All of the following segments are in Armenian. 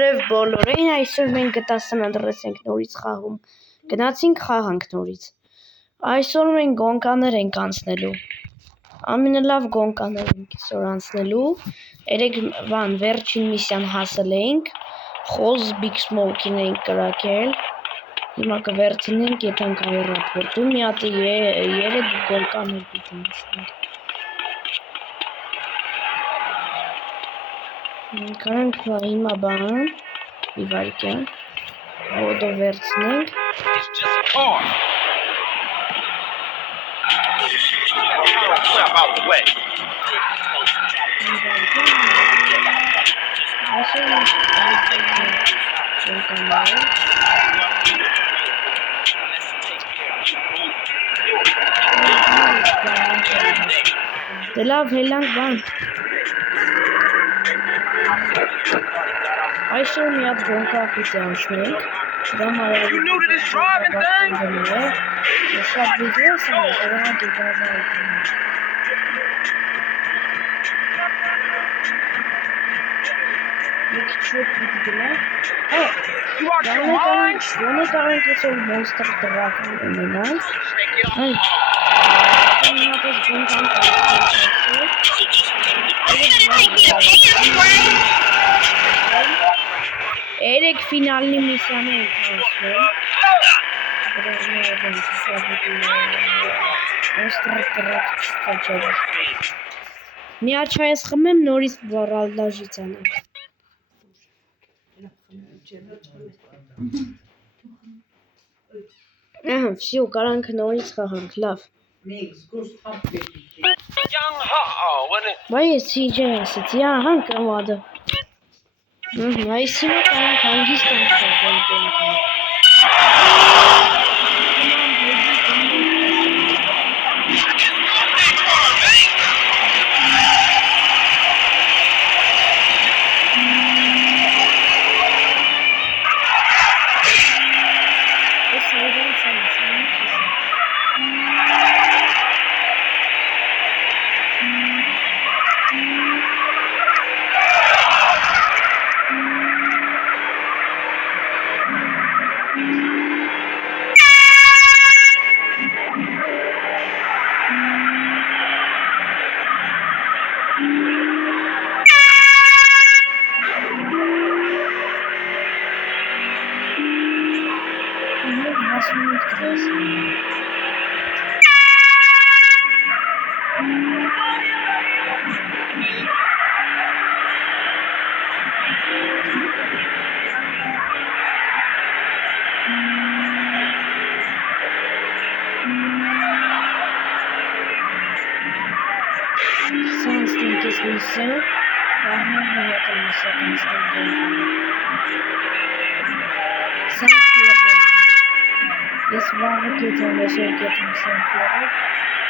Բարև բոլորին, այսօր մենք գտասան անդրես ենք նորից խաղում, գնացինք խաղանք նորից, այսօր մենք գոնկաներ ենք անցնելու, ամենալավ գոնկաներ ենք այսօր անցնելու, երեք բան վերջին միսիան հասել էինք, խոզ Big Smoke-ին ենք կրակել, հիմա կվերցնենք եթանք այռապորտում, մի հատ երեք գոնկաներ պիտի անցնենք, Կարանք հիմա բան, իվարկյան, հոդո վերցնենք Դե լավ հելանք բան Այսօր մի հատ գոնկա պիտի անցնենք, դա մարավիտ շատ վիդեոս եմ, դրանք դիգազայիքն Մեկ չոտ պիտի գնանք, բանը կարանք եսօր մոնստր դրակ ունենանք, մի հատ ես գոնկան Երեք ֆինալնի միսիանը ենք անցնում, մի աչայես խմեմ նորից ռալդաժից անեմ վсё, կարանք նորից խաղանք, լավ Բայ ես CJ ասեցի, հանք ամադը Այս հիմա կարանք հանգիստ անցնենք Ես վաղը կետեմ եշեր կետեմ սենքերը,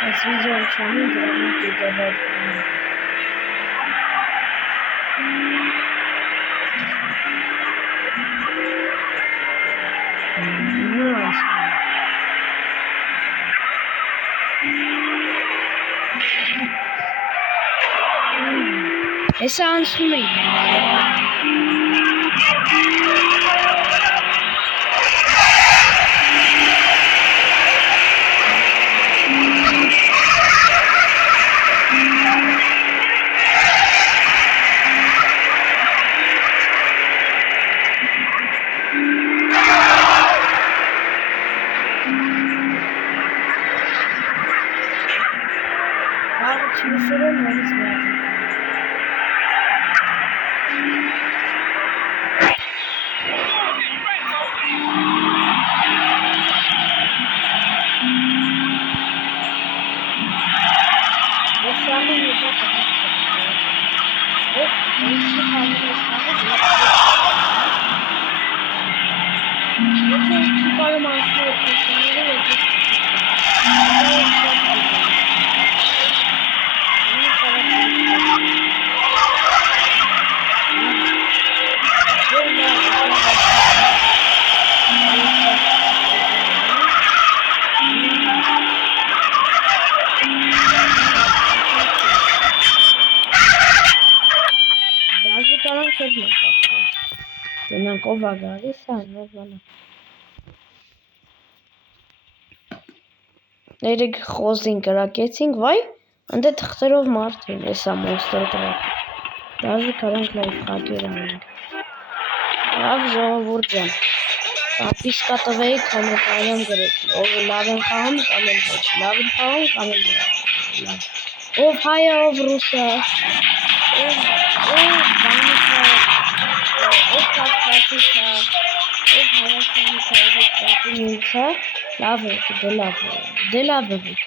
այս վիզոն չանին դրամին կետևատ կրնեմ։ Հեսա անցնում էի։ Դենանք ով է գալիս, հա, մեր բանը։ Երեք խոզին կրակեցինք, վայ, ընդ թղթերով մարդ են, էսա մոնստր կրակ։ Դաժե կարանք լայվ խակեր անենք։ Լավ ժողովուրդ ջան, պատվիսկա տվեիք կոմենտարիում գրեք, ով լավ են խաղում կամ էլ ոչ, լավ են խաղում կամ էլ ոչ։ Ով հայը, ով ռուսը, ով բանիկը, ով կապկացիցը, ով հայաստանիցը, ով կապինիցը, լավ եք, դե լավ եք,